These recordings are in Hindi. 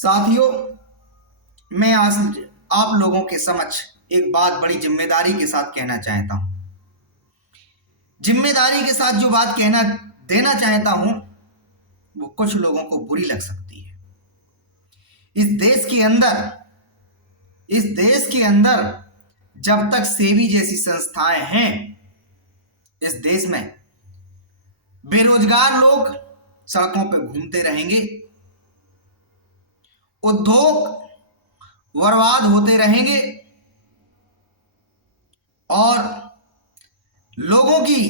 साथियों, मैं आज आप लोगों के समक्ष एक बात बड़ी जिम्मेदारी के साथ कहना चाहता हूं। जिम्मेदारी के साथ जो बात कहना देना चाहता हूं वो कुछ लोगों को बुरी लग सकती है। इस देश के अंदर जब तक सेबी जैसी संस्थाएं हैं, इस देश में बेरोजगार लोग सड़कों पर घूमते रहेंगे, उद्योग बर्बाद होते रहेंगे और लोगों की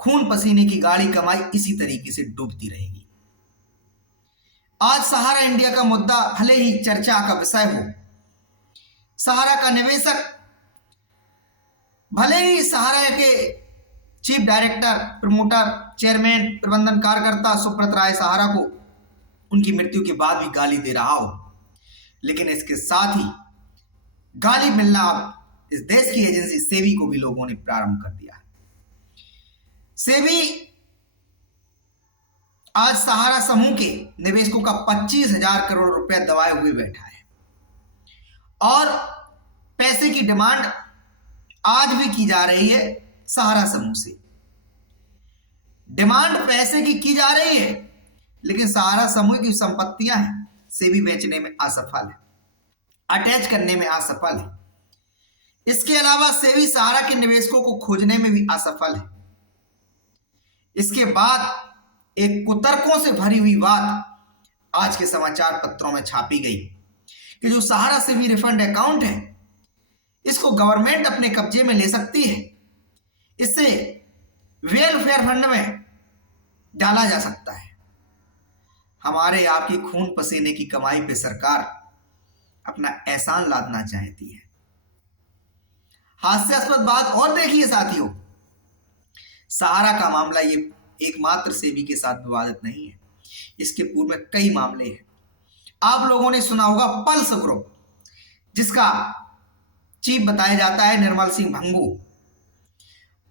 खून पसीने की गाड़ी कमाई इसी तरीके से डूबती रहेगी। आज सहारा इंडिया का मुद्दा भले ही चर्चा का विषय हो, सहारा का निवेशक भले ही सहारा के चीफ डायरेक्टर, प्रमोटर, चेयरमैन, प्रबंधन कार्यकर्ता सुब्रत राय सहारा को उनकी मृत्यु के बाद भी गाली दे रहा हो, लेकिन इसके साथ ही गाली मिलना इस देश की एजेंसी सेबी को भी लोगों ने प्रारंभ कर दिया है। सेबी आज सहारा समूह के निवेशकों का 25,000 करोड़ रुपए दबाए हुए बैठा है और पैसे की डिमांड आज भी की जा रही है। सहारा समूह से डिमांड पैसे की जा रही है, लेकिन सहारा समूह की संपत्तियां हैं सेबी बेचने में असफल है, अटैच करने में असफल है। इसके अलावा सेबी सहारा के निवेशकों को खोजने में भी असफल है। इसके बाद एक कुतर्कों से भरी हुई बात आज के समाचार पत्रों में छापी गई कि जो सहारा सेबी रिफंड अकाउंट है, इसको गवर्नमेंट अपने कब्जे में ले सकती है, इससे वेलफेयर फंड में डाला जा सकता है। हमारे आपकी खून पसीने की कमाई पे सरकार अपना एहसान लादना चाहती है। हास्यास्पद बात और देखिए साथियों, सहारा का मामला ये एकमात्र सेबी के साथ विवादित नहीं है, इसके पूर्व में कई मामले हैं। आप लोगों ने सुना होगा पल्स ग्रुप, जिसका चीफ बताया जाता है निर्मल सिंह भंगू।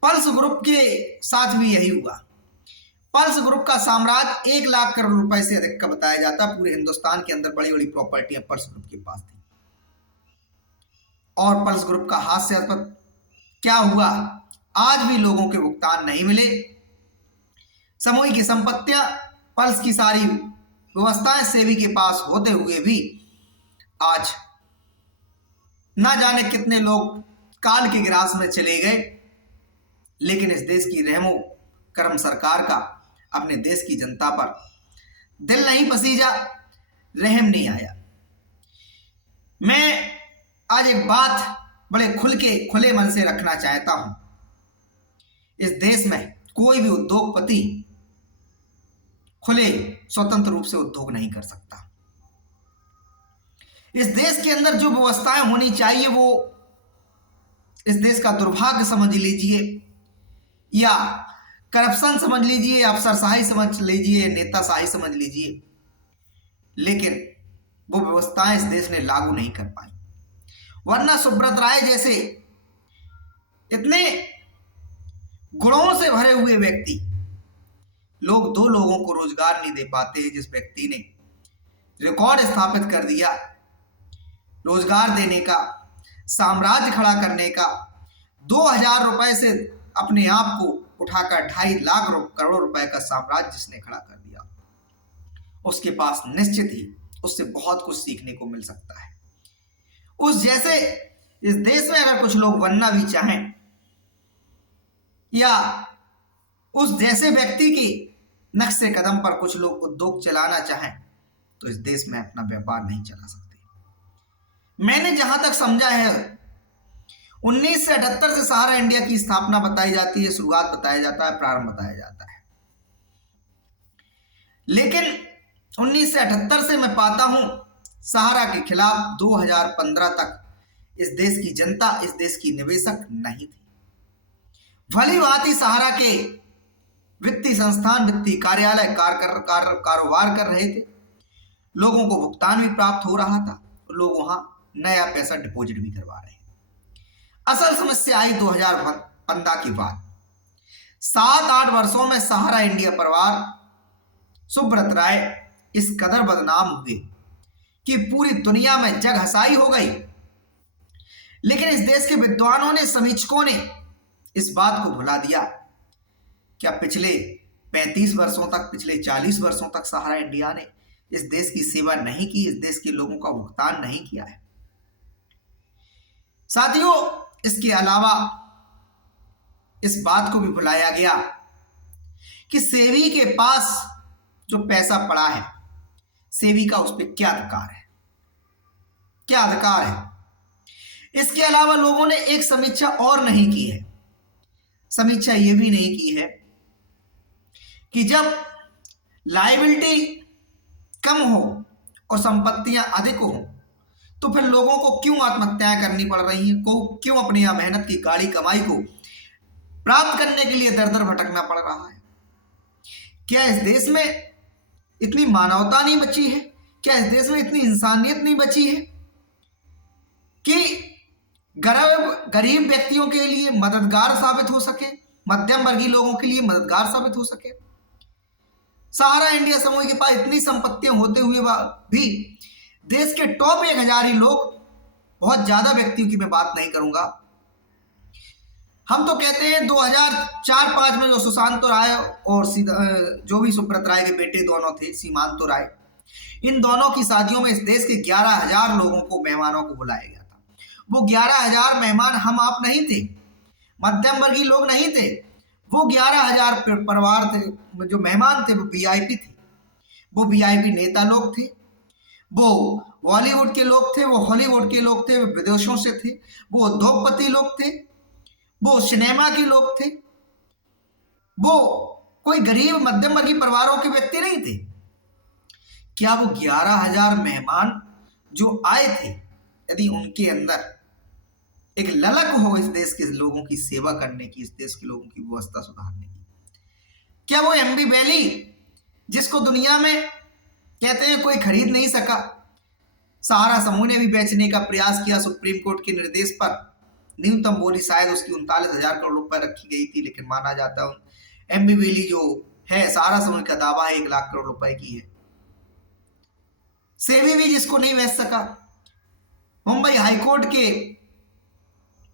पल्स ग्रुप के साथ भी यही हुआ। पल्स ग्रुप का साम्राज्य 1 लाख करोड़ रुपए से अधिक का बताया जाता है। पूरे हिंदुस्तान के अंदर बड़ी बड़ी प्रॉपर्टियां पल्स ग्रुप के पास थी। और पल्स ग्रुप का हास्यास्पद क्या हुआ, आज भी लोगों के भुगतान नहीं मिले। समूह की संपत्तियां, पल्स की सारी व्यवस्थाएं सेबी के पास होते हुए भी आज ना जाने कितने लोग काल के ग्रास में चले गए, लेकिन इस देश की रहमो करम सरकार का अपने देश की जनता पर दिल नहीं पसीजा, रहम नहीं आया। मैं आज एक बात बड़े खुले मन से रखना चाहता हूं। इस देश में कोई भी उद्योगपति खुले स्वतंत्र रूप से उद्योग नहीं कर सकता। इस देश के अंदर जो व्यवस्थाएं होनी चाहिए वो इस देश का दुर्भाग्य समझ लीजिए या करप्शन समझ लीजिए, अफसरशाही समझ लीजिए, नेताशाही समझ लीजिए, लेकिन वो व्यवस्थाएं इस देश ने लागू नहीं कर पाई। वरना सुब्रत राय जैसे इतने गुणों से भरे हुए व्यक्ति, लोग 2 लोगों को रोजगार नहीं दे पाते हैं, जिस व्यक्ति ने रिकॉर्ड स्थापित कर दिया रोजगार देने का, साम्राज्य खड़ा करने का, 2,000 रुपए से अपने आप को उठाकर 2.5 लाख करोड़ रुपए का साम्राज्य जिसने खड़ा कर दिया, उसके पास निश्चित ही उससे बहुत कुछ सीखने को मिल सकता है। उस जैसे इस देश में अगर कुछ लोग बनना भी चाहें या उस जैसे व्यक्ति के नक्शे कदम पर कुछ लोग उद्योग चलाना चाहें, तो इस देश में अपना व्यापार नहीं चला सकते। मैंने जहां तक समझा है, 1978 से सहारा इंडिया की स्थापना बताई जाती है, शुरुआत बताया जाता है, प्रारंभ बताया जाता है, लेकिन 1978 से मैं पाता हूं सहारा के खिलाफ 2015 तक इस देश की जनता, इस देश की निवेशक नहीं थी। भली भांति सहारा के वित्तीय संस्थान, वित्तीय कार्यालय कारोबार कर रहे थे, लोगों को भुगतान भी प्राप्त हो रहा था, लोग वहां नया पैसा डिपॉजिट भी करवा रहे हैं। असल समस्या आई 2015 के बाद। 7-8 वर्षों में सहारा इंडिया परिवार, सुब्रत राय इस कदर बदनाम हुए कि पूरी दुनिया में जग हंसाई हो गई। लेकिन इस देश के विद्वानों ने, समीक्षकों ने इस बात को भुला दिया। क्या पिछले 35 वर्षों तक, पिछले 40 वर्षों तक सहारा इंडिया ने इस देश की सेवा नहीं की, इस देश के लोगों का भुगतान नहीं किया है? साथियों, इसके अलावा इस बात को भी भुलाया गया कि सेबी के पास जो पैसा पड़ा है, सेबी का उस पर क्या अधिकार है, क्या अधिकार है? इसके अलावा लोगों ने एक समीक्षा और नहीं की है। समीक्षा यह भी नहीं की है कि जब लायबिलिटी कम हो और संपत्तियां अधिक हो तो फिर लोगों को क्यों आत्महत्याएं करनी पड़ रही हैं, को क्यों अपनी मेहनत की गाड़ी कमाई को प्राप्त करने के लिए दर दर भटकना पड़ रहा है? क्या इस देश में इतनी मानवता नहीं बची है? क्या इस देश में इतनी इंसानियत नहीं बची है कि गरीब व्यक्तियों के लिए मददगार साबित हो सके, मध्यम वर्गीय लोगों के लिए मददगार साबित हो सके? सहारा इंडिया समूह के पास इतनी संपत्तियां होते हुए भी देश के टॉप 1000 ही लोग, बहुत ज्यादा व्यक्तियों की मैं बात नहीं करूंगा, हम तो कहते हैं 2004-5 में जो सुशांत राय और जो भी सुब्रत राय के बेटे दोनों थे, सीमांत राय, इन दोनों की शादियों में इस देश के 11,000 लोगों को, मेहमानों को बुलाया गया था। वो 11,000 मेहमान हम आप नहीं थे, मध्यम वर्गीय लोग नहीं थे। वो 11,000 परिवार थे, जो मेहमान थे वो वीआईपी थे, वो वीआईपी नेता लोग थे, वो बॉलीवुड के लोग थे, वो हॉलीवुड के लोग थे, वो विदेशों से थे, वो उद्योगपति लोग थे, वो सिनेमा के लोग थे, वो कोई गरीब मध्यम वर्गीय परिवारों के व्यक्ति नहीं थे। क्या वो 11,000 मेहमान जो आए थे, यदि उनके अंदर एक ललक हो इस देश के लोगों की सेवा करने की, इस देश के लोगों की व्यवस्था सुधारने की, क्या वो एमबी वैली जिसको दुनिया में कहते हैं कोई खरीद नहीं सका, सहारा समूह ने भी बेचने का प्रयास किया सुप्रीम कोर्ट के निर्देश पर, न्यूनतम बोली शायद उसकी 39,000 करोड़ रुपए रखी गई थी, लेकिन माना जाता है एमबी वैली जो है, सहारा समूह का दावा है 1 लाख करोड़ रुपए की है। सेबी भी जिसको नहीं बेच सका, मुंबई हाईकोर्ट के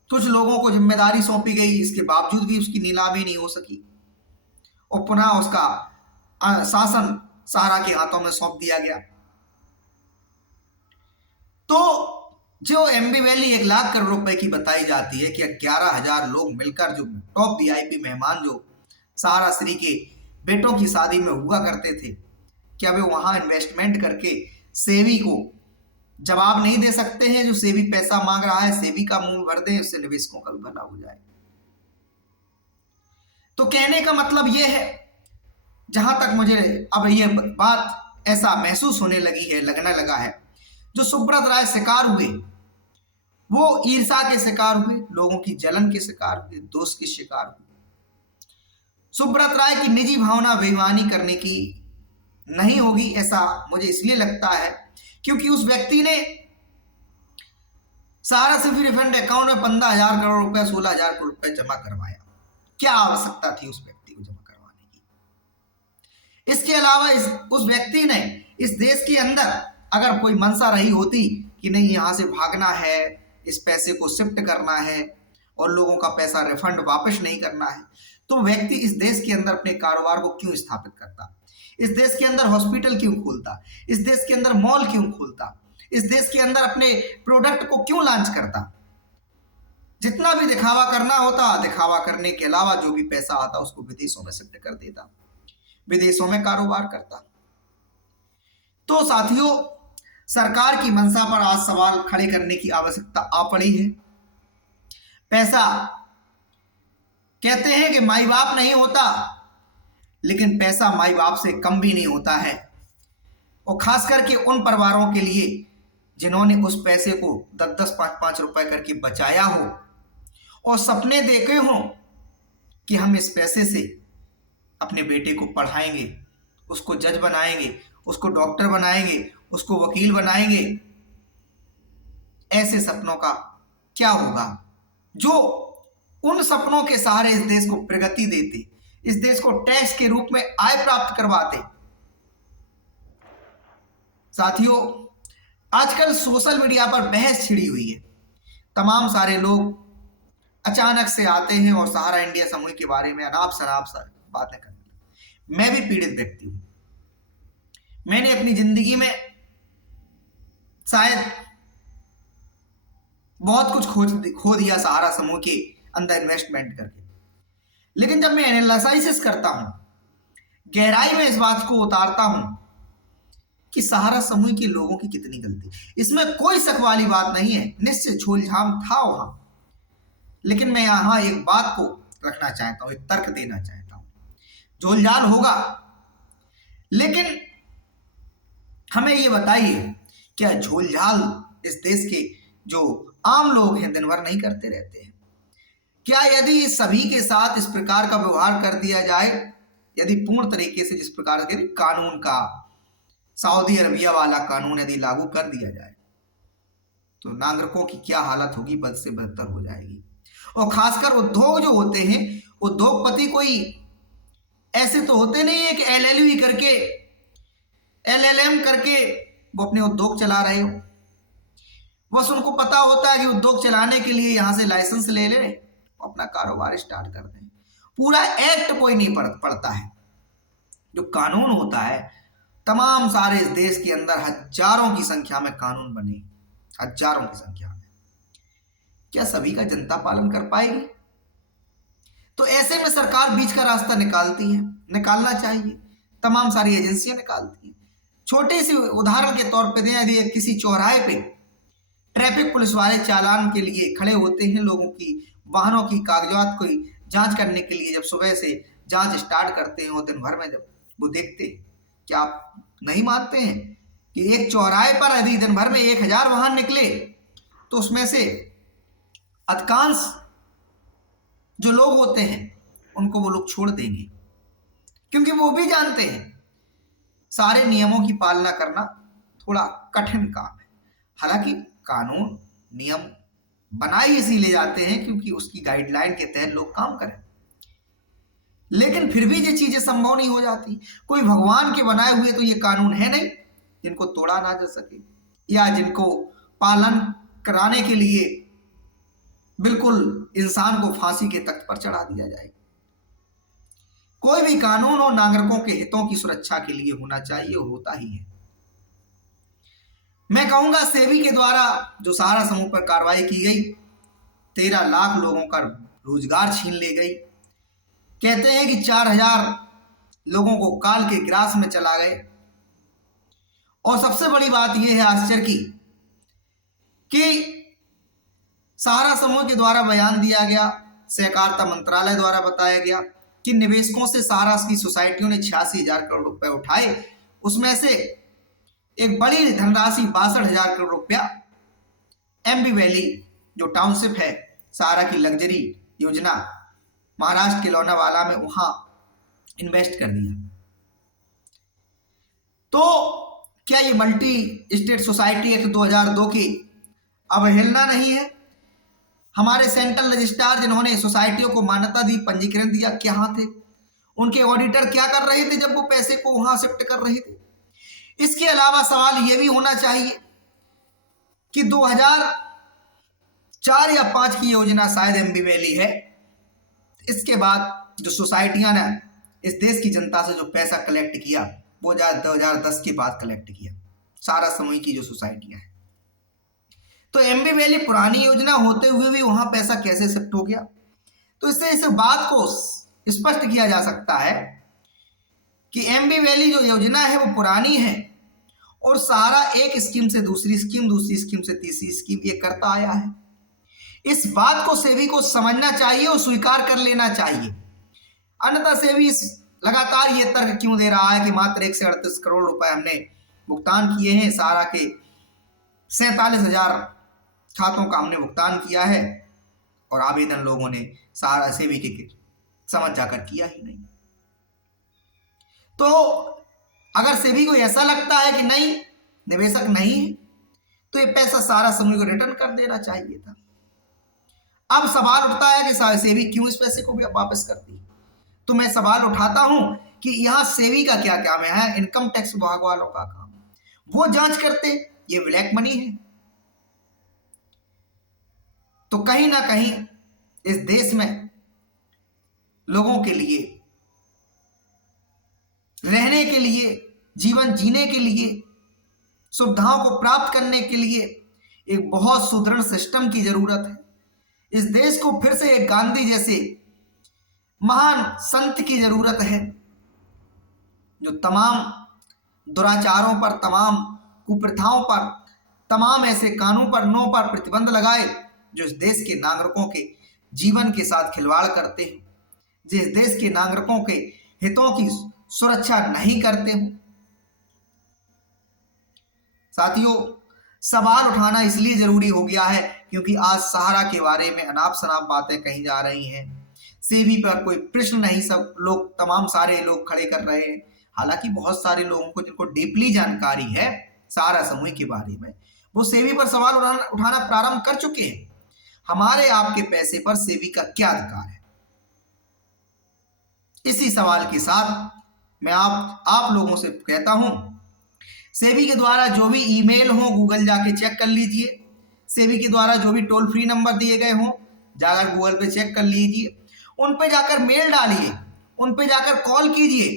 कुछ लोगों को जिम्मेदारी सौंपी गई, इसके बावजूद भी उसकी नीलामी नहीं हो सकी और पुनः उसका शासन सहारा के हाथों में सौंप दिया गया। तो जो एमबी वैली 1 लाख करोड़ रुपए की बताई जाती है कि 11,000 लोग मिलकर, जो टॉप वीआईपी मेहमान जो सहारा श्री के बेटों की शादी में हुआ करते थे, क्या वे वहां इन्वेस्टमेंट करके सेबी को जवाब नहीं दे सकते हैं? जो सेबी पैसा मांग रहा है, सेबी का मुंह भर दे, उससे निवेशकों का भी भला हो जाए। तो कहने का मतलब यह है, जहां तक मुझे अब यह बात ऐसा महसूस होने लगी है, लगने लगा है, जो सुब्रत राय शिकार हुए वो ईर्ष्या के शिकार हुए, लोगों की जलन के शिकार हुए, दोष के शिकार हुए। सुब्रत राय की निजी भावना बेईमानी करने की नहीं होगी, ऐसा मुझे इसलिए लगता है क्योंकि उस व्यक्ति ने सहारा सिर्फ रिफंड अकाउंट में 15,000 करोड़ रुपए, 16,000 करोड़ रुपए जमा करवाया। क्या आवश्यकता थी उस व्यक्ति को जमा करवाने की? इसके अलावा उस व्यक्ति ने इस देश के अंदर अगर कोई मंशा रही होती कि नहीं, यहां से भागना है, इस पैसे को शिफ्ट करना है और लोगों का पैसा रिफंड वापस नहीं करना है, तो व्यक्ति इस देश के अंदर अपने कारोबार को क्यों स्थापित करता? इस देश के अंदर हॉस्पिटल क्यों खोलता? इस देश के अंदर मॉल क्यों खोलता? इस देश के अंदर अपने प्रोडक्ट को क्यों लॉन्च करता? जितना भी दिखावा करना होता, दिखावा करने के अलावा जो भी पैसा आता उसको विदेशों में शिफ्ट कर देता, विदेशों में कारोबार करता। तो साथियों, सरकार की मंशा पर आज सवाल खड़े करने की आवश्यकता आ पड़ी है। पैसा कहते हैं कि माई बाप नहीं होता, लेकिन पैसा माई बाप से कम भी नहीं होता है, और खास करके उन परिवारों के लिए जिन्होंने उस पैसे को 10-10, 5-5 रुपए करके बचाया हो और सपने देखे हो कि हम इस पैसे से अपने बेटे को पढ़ाएंगे, उसको जज बनाएंगे, उसको डॉक्टर बनाएंगे, उसको वकील बनाएंगे। ऐसे सपनों का क्या होगा जो उन सपनों के सहारे इस देश को प्रगति देते, इस देश को टैक्स के रूप में आय प्राप्त करवाते। साथियों, आजकल सोशल मीडिया पर बहस छिड़ी हुई है। तमाम सारे लोग अचानक से आते हैं और सहारा इंडिया समूह के बारे में अनाप शनाप बातें करने लगे। मैं भी पीड़ित व्यक्ति हूं। मैंने अपनी जिंदगी में शायद बहुत कुछ खो दिया सहारा समूह के अंदर इन्वेस्टमेंट करके। लेकिन जब मैं एनालिसिस करता हूं, गहराई में इस बात को उतारता हूं कि सहारा समूह के लोगों की कितनी गलती, इसमें कोई शक वाली बात नहीं है। निश्चित झोलझाम था वहां, लेकिन मैं यहां एक बात को रखना चाहता हूं, एक तर्क देना चाहता हूं। झोलझाल होगा, लेकिन हमें ये बताइए, क्या झोलझाल इस देश के जो आम लोग हैं दिन भर नहीं करते रहते हैं? क्या यदि सभी के साथ इस प्रकार का व्यवहार कर दिया जाए, यदि पूर्ण तरीके से जिस प्रकार के कानून का सऊदी अरबिया वाला कानून यदि लागू कर दिया जाए, तो नागरिकों की क्या हालत होगी, बद से बदतर हो जाएगी। और खासकर उद्योग जो होते हैं, उद्योगपति कोई ऐसे तो होते नहीं है कि एलएलबी करके एलएलएम करके वो अपने उद्योग चला रहे हो। बस उनको पता होता है कि उद्योग चलाने के लिए यहां से लाइसेंस ले ले, अपना कारोबार स्टार्ट कर दें। पूरा एक्ट कोई नहीं पढ़ता है। जो कानून होता है, तमाम सारे इस देश के अंदर हजारों की संख्या में कानून बने, हजारों की संख्या में, क्या सभी का जनता पालन कर पाएगी? तो ऐसे में सरकार बीच का रास्ता निकालती है, निकालना चाहिए। तमाम सारी एजेंसियां निकालती हैं। छोटे से उदाहरण के तौर पे दें, यदि किसी चौराहे पे ट्रैफिक पुलिस वाले चालान के लिए खड़े होते हैं, लोगों की वाहनों की कागजात की जांच करने के लिए, जब सुबह से जांच स्टार्ट करते हैं और दिन भर में जब वो देखते हैं, क्या आप नहीं मानते हैं कि एक चौराहे पर यदि दिन भर में 1000 वाहन निकले तो उसमें से अधिकांश जो लोग होते हैं उनको वो लोग छोड़ देंगे, क्योंकि वो भी जानते हैं सारे नियमों की पालना करना थोड़ा कठिन काम है। हालांकि कानून नियम बनाए इसीलिए जाते हैं क्योंकि उसकी गाइडलाइन के तहत लोग काम करें, लेकिन फिर भी ये चीजें संभव नहीं हो जाती। कोई भगवान के बनाए हुए तो ये कानून है नहीं जिनको तोड़ा ना जा सके, या जिनको पालन कराने के लिए बिल्कुल इंसान को फांसी के तख्त पर चढ़ा दिया जाए। कोई भी कानून और नागरिकों के हितों की सुरक्षा के लिए होना चाहिए, और होता ही है। मैं कहूंगा सेबी के द्वारा जो सहारा समूह पर कार्रवाई की गई, 13 लाख लोगों का रोजगार छीन ले गई। कहते हैं कि 4000 लोगों को काल के ग्रास में चला गए। और सबसे बड़ी बात यह है आश्चर्य की कि सहारा समूह के द्वारा बयान दिया गया, सहकारिता मंत्रालय द्वारा बताया गया कि निवेशकों से सहारा की सोसाइटियों ने 86,000 करोड़ रुपए उठाए। उसमें से एक बड़ी धनराशि 62,000 करोड़ रुपया एमबी वैली जो टाउनशिप है, सहारा की लग्जरी योजना महाराष्ट्र के लोनावाला में, वहां इन्वेस्ट कर दिया। तो क्या ये मल्टी स्टेट सोसाइटी एक्ट 2002 की अवहेलना नहीं है? हमारे सेंट्रल रजिस्ट्रार जिन्होंने सोसाइटियों को मान्यता दी, पंजीकरण दिया, क्या थे? उनके ऑडिटर क्या कर रहे थे जब वो पैसे को वहां शिफ्ट कर रहे थे? इसके अलावा सवाल यह भी होना चाहिए कि 2004 या 5 की योजना शायद एमबी वैली है। इसके बाद जो सोसाइटियां ने इस देश की जनता से जो पैसा कलेक्ट किया, वो 2010 के बाद कलेक्ट किया, सहारा समूह की जो सोसाइटियां हैं। तो एमबी वैली पुरानी योजना होते हुए भी वहां पैसा कैसे शिफ्ट हो गया? तो इससे इस बात को स्पष्ट किया जा सकता है कि एमबी वैली जो योजना है वो पुरानी है, और सहारा एक स्कीम से दूसरी स्कीम, दूसरी स्कीम से तीसरी स्कीम ये करता आया है। इस बात को सेबी को समझना चाहिए और स्वीकार कर लेना चाहिए। अन्यथा सेबी लगातार ये तर्क क्यों दे रहा है कि मात्र 138 करोड़ रुपए हमने भुगतान किए हैं, सहारा के 47,000 खातों का हमने भुगतान किया है, और आवेदन लोगों ने सहारा सेबी के समझ जाकर किया ही नहीं। तो अगर सेबी को ऐसा लगता है कि नहीं, निवेशक नहीं है, तो ये पैसा सहारा समूह को रिटर्न कर देना चाहिए था। अब सवाल उठता है कि सेबी क्यों इस पैसे को भी वापस करती है? तो मैं सवाल उठाता हूं कि यहां सेबी का क्या काम है? इनकम टैक्स विभाग वालों का काम, वो जांच करते ये ब्लैक मनी है। तो कहीं ना कहीं इस देश में लोगों के लिए रहने के लिए, जीवन जीने के लिए, सुविधाओं को प्राप्त करने के लिए एक बहुत सुदृढ़ सिस्टम की जरूरत है। इस देश को फिर से एक गांधी जैसे महान संत की जरूरत है, जो तमाम दुराचारों पर, तमाम कुप्रथाओं पर, तमाम ऐसे कानूनों पर प्रतिबंध लगाए जो इस देश के नागरिकों के जीवन के साथ खिलवाड़ करते हैं, जिस देश के नागरिकों के हितों की सुरक्षा नहीं करते हो। साथियों, सवाल उठाना इसलिए जरूरी हो गया है क्योंकि आज सहारा के बारे में अनाप शनाप बातें कही जा रही हैं। सेबी पर कोई प्रश्न नहीं, सब लोग, तमाम सारे लोग खड़े कर रहे हैं। हालांकि बहुत सारे लोगों को जिनको डीपली जानकारी है सहारा समूह के बारे में, वो सेबी पर सवाल उठाना प्रारंभ कर चुके हैं। हमारे आपके पैसे पर सेबी का क्या अधिकार है? इसी सवाल के साथ मैं आप लोगों से कहता हूं, सेबी के द्वारा जो भी ईमेल हो गूगल जाके चेक कर लीजिए। सेबी के द्वारा जो भी टोल फ्री नंबर दिए गए हों जाकर गूगल पे चेक कर लीजिए। उन पे जाकर मेल डालिए, उन पे जाकर कॉल कीजिए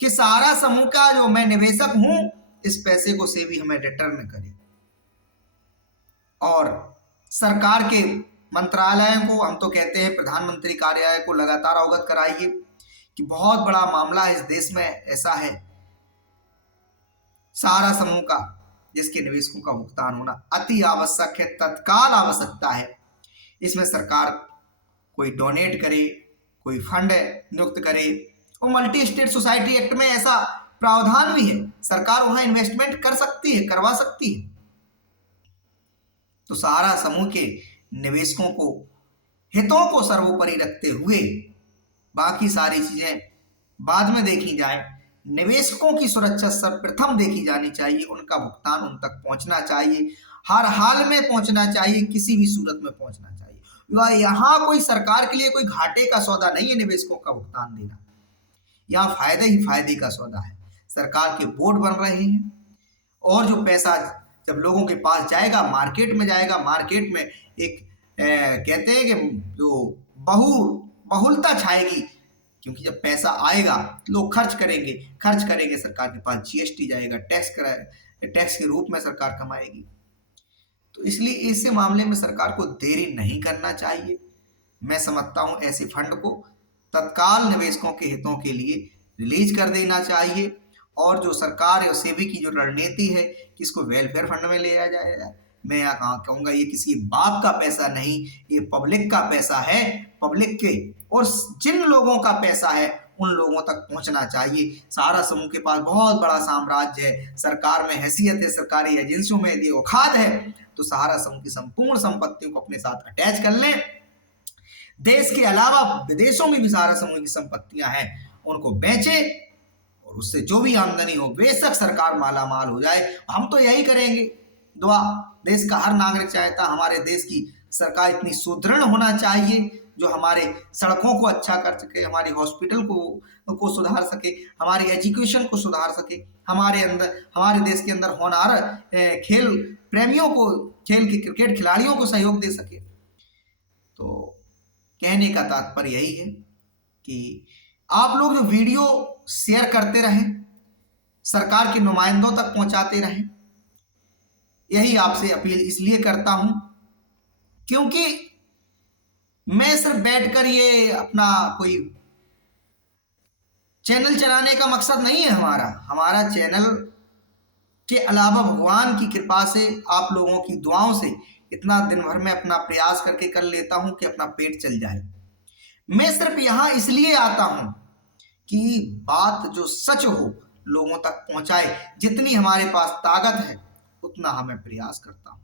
कि सहारा समूह का जो मैं निवेशक हूं, इस पैसे को सेबी हमें रिटर्न करे। और सरकार के मंत्रालयों को, हम तो कहते हैं प्रधानमंत्री कार्यालय को लगातार अवगत कराइए कि बहुत बड़ा मामला इस देश में ऐसा है सहारा समूह का, जिसके निवेशकों का भुगतान होना अति आवश्यक है, तत्काल आवश्यकता है। इसमें सरकार कोई डोनेट करे, कोई फंड नियुक्त करे, और मल्टी स्टेट सोसाइटी एक्ट में ऐसा प्रावधान भी है, सरकार वहां इन्वेस्टमेंट कर सकती है, करवा सकती है। तो सहारा समूह के निवेशकों को हितों को सर्वोपरि रखते हुए बाकी सारी चीजें बाद में देखी जाए, निवेशकों की सुरक्षा सर्वप्रथम देखी जानी चाहिए, उनका भुगतान उन तक पहुंचना चाहिए, हर हाल में पहुंचना चाहिए, किसी भी सूरत में पहुंचना चाहिए। यहाँ कोई सरकार के लिए कोई घाटे का सौदा नहीं है निवेशकों का भुगतान देना, यहाँ फायदे ही फायदे का सौदा है। सरकार के बोर्ड बन रहे हैं और जो पैसा जब लोगों के पास जाएगा, मार्केट में जाएगा, मार्केट में एक कहते हैं कि जो बहुलता छाएगी, क्योंकि जब पैसा आएगा लोग खर्च करेंगे, सरकार के पास जीएसटी जाएगा, टैक्स के रूप में सरकार कमाएगी। तो इसलिए इस मामले में सरकार को देरी नहीं करना चाहिए। मैं समझता हूं ऐसे फंड को तत्काल निवेशकों के हितों के लिए रिलीज कर देना चाहिए, और जो सरकार और सेबी की जो रणनीति है कि इसको वेलफेयर फंड में ले जाएगा, मैं यहाँ कहूँगा ये किसी बाप का पैसा नहीं, ये पब्लिक का पैसा है, पब्लिक के, और जिन लोगों का पैसा है उन लोगों तक पहुंचना चाहिए। सहारा समूह के पास बहुत बड़ा साम्राज्य है, सरकार में हैसियत है, सरकारी एजेंसियों में यदि औकात है, तो सहारा समूह की संपूर्ण संपत्तियों को अपने साथ अटैच कर लें। देश के अलावा विदेशों में भी सहारा समूह की संपत्तियां हैं, उनको बेचें और उससे जो भी आमदनी हो, बेशक सरकार माला माल हो जाए, हम तो यही करेंगे। दुआ देश का हर नागरिक चाहता हमारे देश की सरकार इतनी सुदृढ़ होना चाहिए जो हमारे सड़कों को अच्छा कर सके, हमारे हॉस्पिटल को सुधार सके, हमारी एजुकेशन को सुधार सके, हमारे देश के अंदर होनहार खेल प्रेमियों को, खेल के क्रिकेट खिलाड़ियों को सहयोग दे सके। तो कहने का तात्पर्य यही है कि आप लोग जो वीडियो शेयर करते रहें, सरकार के नुमाइंदों तक पहुंचाते रहें, यही आपसे अपील इसलिए करता हूं क्योंकि मैं सिर्फ बैठकर ये अपना कोई चैनल चलाने का मकसद नहीं है हमारा चैनल के अलावा भगवान की कृपा से, आप लोगों की दुआओं से इतना दिन भर में अपना प्रयास करके कर लेता हूं कि अपना पेट चल जाए। मैं सिर्फ यहां इसलिए आता हूं कि बात जो सच हो लोगों तक पहुंचाए, जितनी हमारे पास ताकत है उतना हमें प्रयास करता हूं।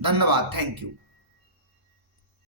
धन्यवाद, थैंक यू।